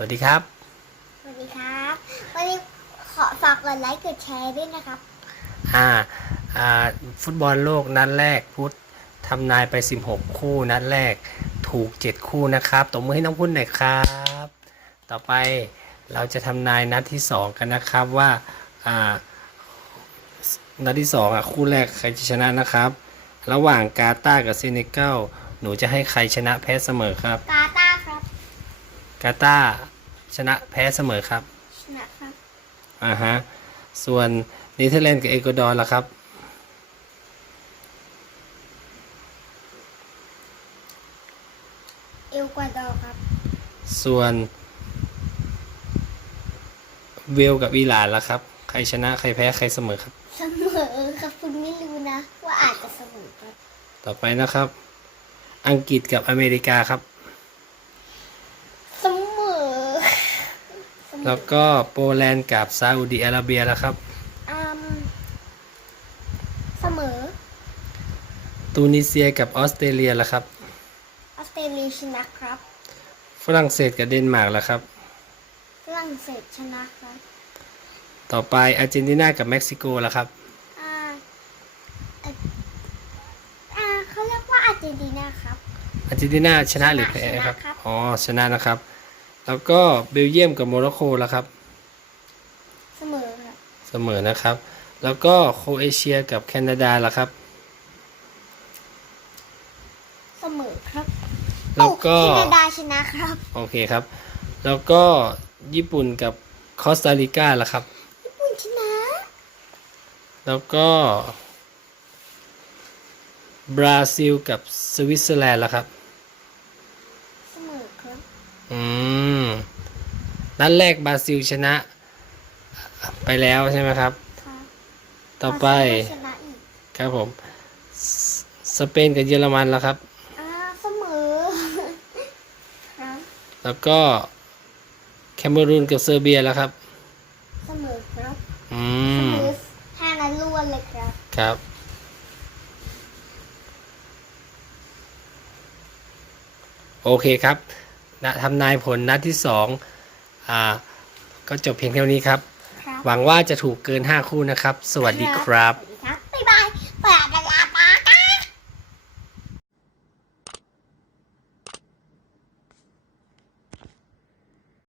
วัสดีครับ สวัสดีครับ วันนี้ขอฝากกดไลค์กดแชร์ด้วยนะครับ อ่า อ่า ฟุตบอลโลกนัดแรกพุทธทำนายไป 16 คู่นัดแรกถูก 7 คู่นะครับตบมือให้น้องพุทธหน่อยครับ ต่อไปเราจะทำนายนัดที่ 2 กันนะครับว่า อ่า นัดที่2อะคู่แรกใครจะชนะนะครับ ระหว่างกาตาร์กับเซเนกัลหนูจะให้ใครชนะแพ้เสมอครับ กาตาร์ครับ กาตาร์ชนะแพ้เสมอครับชนะครับอ่าฮะส่วนเนเธอร์แลนด์กับเอกวาดอร์ล่ะครับ เอลกวาดอร์ครับส่วนเวลกับอิหร่านล่ะครับ ใครชนะใครแพ้ใครเสมอครับ เสมอครับคุณไม่รู้นะ ว่าอาจจะเสมอครับ ต่อไปนะครับ อังกฤษกับอเมริกาครับ เสมอเสมอ แล้วก็โปแลนด์กับซาอุดิอาระเบียล่ะครับ อืมเสมอตูนิเซียกับออสเตรเลียล่ะครับ ออสเตรเลียชนะครับฝรั่งเศสกับเดนมาร์กล่ะครับ ฝรั่งเศสชนะครับต่อไปอาร์เจนตินากับเม็กซิโกล่ะครับ อ่าเอ่ออ่าเขาเรียกว่าอาร์เจนตินาครับ อาร์เจนตินาชนะหรือแพ้ครับชนะครับอ๋อชนะนะครับ แล้วก็เบลเยียมกับโมร็อกโกล่ะครับ เสมอครับเสมอนะครับ แล้วก็โครเอเชียกับแคนาดาล่ะครับ เสมอครับแล้วก็ โอ้แคนาดาชนะครับโอเคครับ แล้วก็ญี่ปุ่นกับคอสตาริกาล่ะครับ ญี่ปุ่นชนะแล้วก็บราซิลกับสวิตเซอร์แลนด์ล่ะครับ เสมอครับ อืม นัดแรกบราซิลชนะไปแล้วใช่ไหมครับครับต่อไปชนะอีกครับผมสสเปนกับเยอรมันล่ะครับ อ่าเสมอครับแล้วก็แคเมรูนกับเซอร์เบียแล้วครับ เสมอครับอืเสมมอห้านัดรวดเลยครับครับ โอเคครับนะทำนายผลนัดที่สอง ก็จบเพียงเท่านี้ครับ หวังว่าจะถูกเกิน 5 คู่นะครับ สวัสดีครับ สวัสดีครับบ๊ายบาย